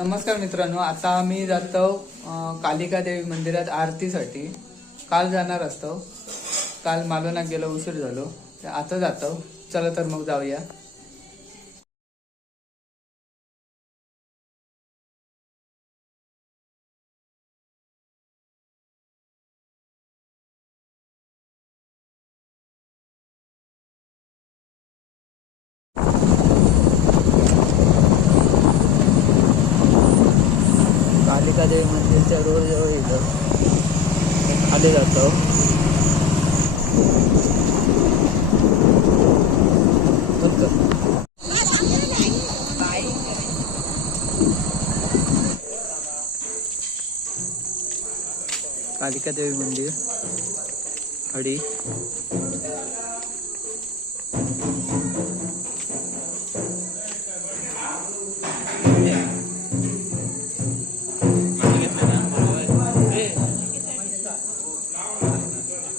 नमस्कार मित्रांनो, आता आम्ही जातो कालिका देवी मंदिरात आरतीसाठी. काल जाणार असतो, काल मालवणात गेलो, उशीर झालो. आता जातो, चला तर मग जाऊया. कालिका देवी मंदिरच्या रोड जवळ इथं खाली जातो. कालिका देवी मंदिर हडी.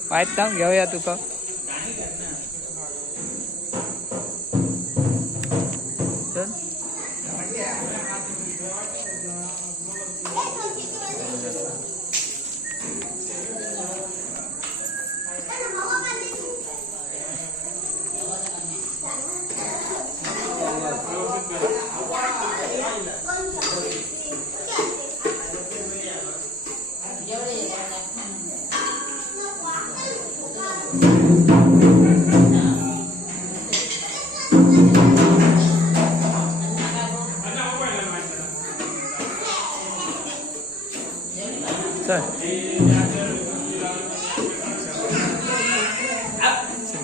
पायत थांब, घेऊया तुका. चल.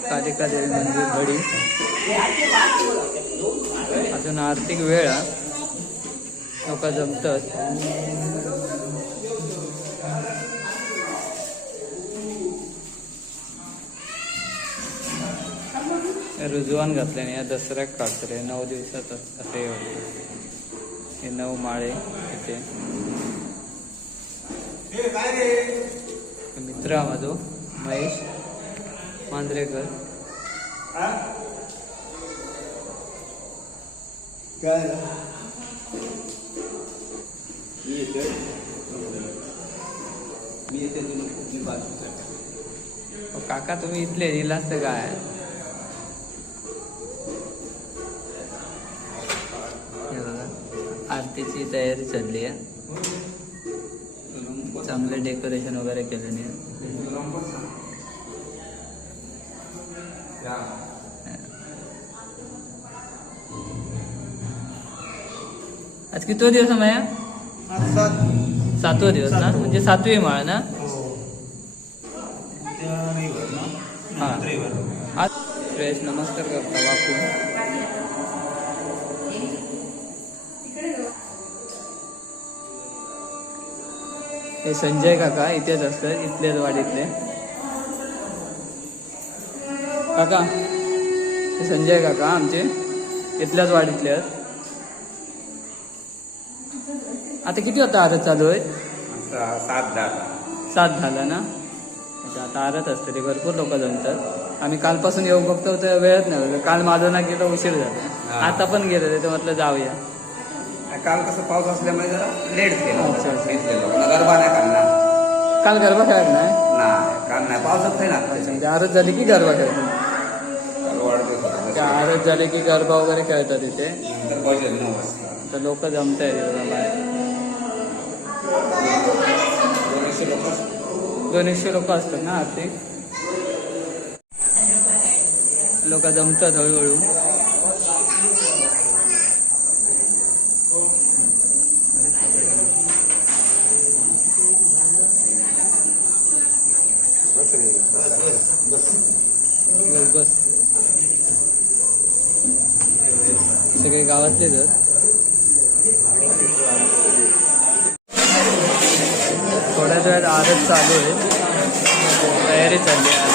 कालिका देवी मंदिर घडी. अजून आर्थिक वेळ लोक जमतात. रुजवान घातल्याने या दसऱ्याक काढतले 9 दिवसात असे हे 9 माळे इथे. मित्र हा माझो महेश मांजरेकर. काका तुम्ही इथले दिलास तर काय. आरतीची तयारी चालली आहे. चांगले डेकोरेशन वगैरे केलेले आहे. आज किती दिवस माया. 7वा दिवस ना, म्हणजे 7वी माळ ना. हा आज श्रेयस नमस्कार करता बापू. हे संजय काका इथेच असतात, इथलेच वाडीतले काका. हे संजय काका आमचे इथल्याच वाडीतले आहेत. आता किती होता आरत चालू आहे. 7 झाला ना. आता आरत असते ते भरपूर लोक जमतात. आम्ही कालपासून येऊन बघतो तर वेळच नाही. काल मालवणात गेलो, उशीर झाला. आता पण गेले ते म्हटलं जाऊया. काल कसं पाऊस असल्यामुळे जरा लेट केलं. गरबा नाही करणार. काल गरबा खेळत नाही. काल नाही, पावसात नाही ना. आरत झाली की गरबा खेळतात. आरत झाले की गरबा वगैरे खेळतात इथे. तर लोक जमत आहेत. 200 लोक असतात ना आरती. लोक जमतात हळूहळू. बस सगळे गावातलेच आहेत. थोड्याच वेळात आरत चालू आहे. तयारी चालली आहे.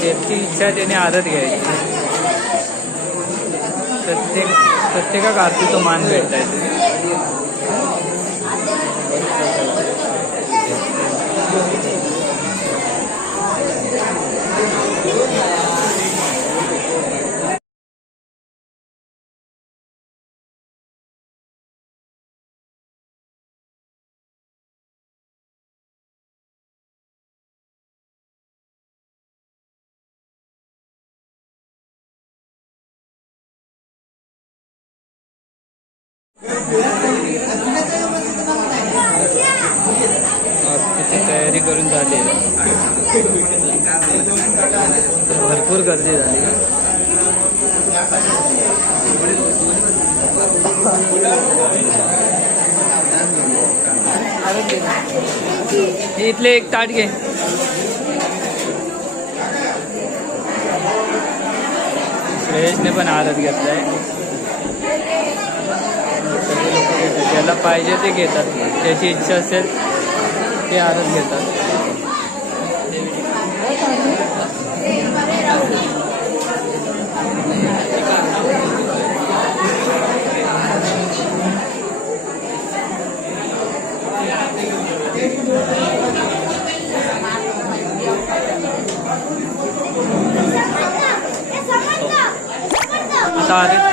ज्याची इच्छा त्याने आरत घ्यायची. प्रत्येकाक आरतीचा मान भेटता येते. आरतीची तयारी करून झाली आहे. भरपूर गर्दी झाली. हे इथले एक ताट घे. श्रेयसने पण आरत घेतलाय. ज्याला पाहिजे ते घेतात, त्याची इच्छा असेल ते आरत घेतात. आता आरत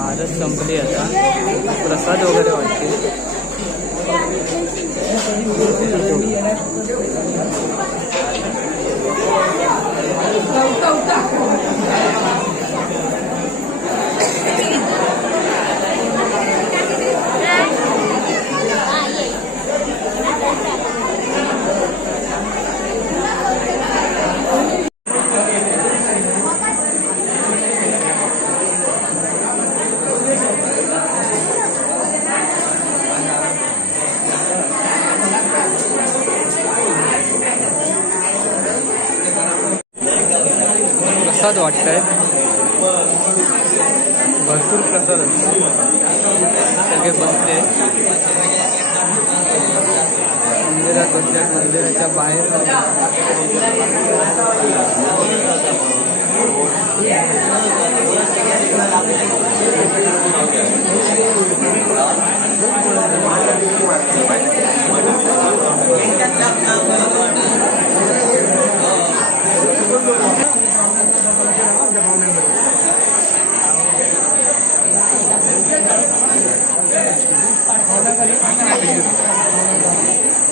आजच संपली आता प्रसाद वगैरे वाटते. प्रसाद वाटतंय, भरपूर प्रसाद सगळे बसले मंदिरात बसले. मंदिराच्या बाहेर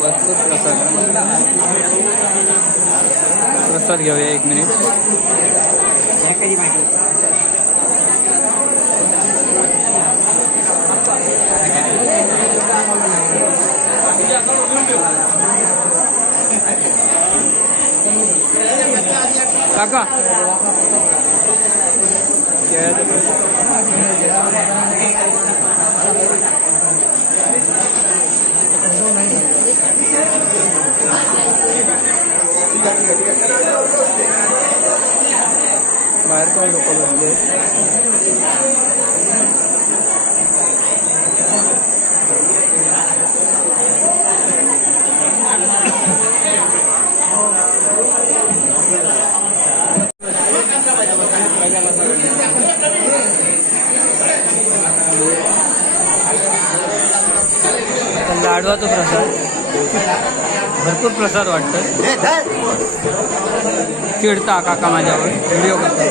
भरपूर प्रसाद घेऊया. 1 मिनिट. काका बाहेर पण लोक बसले. लाडवाचा प्रसाद, भरपूर प्रसाद वाटतं. चिडता काका माझ्यावर व्हिडिओ करता.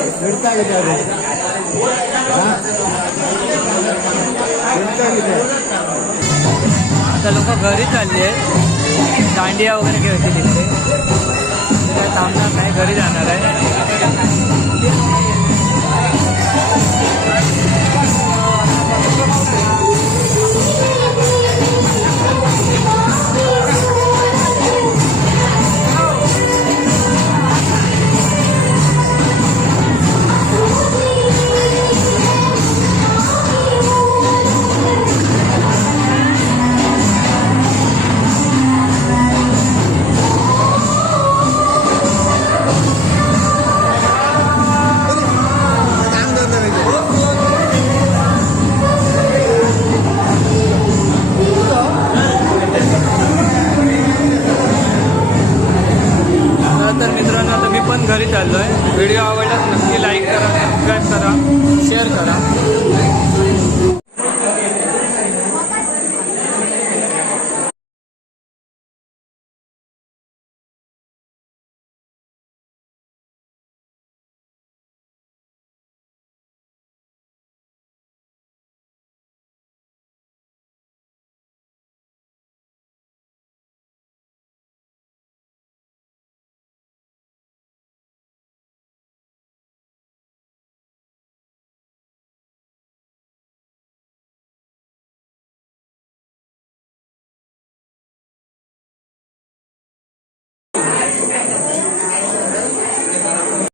आता लोक घरी चालले आहेत, दांडिया वगैरे खेळते तिकडे. काय थांबणार नाही, घरी जाणार आहे.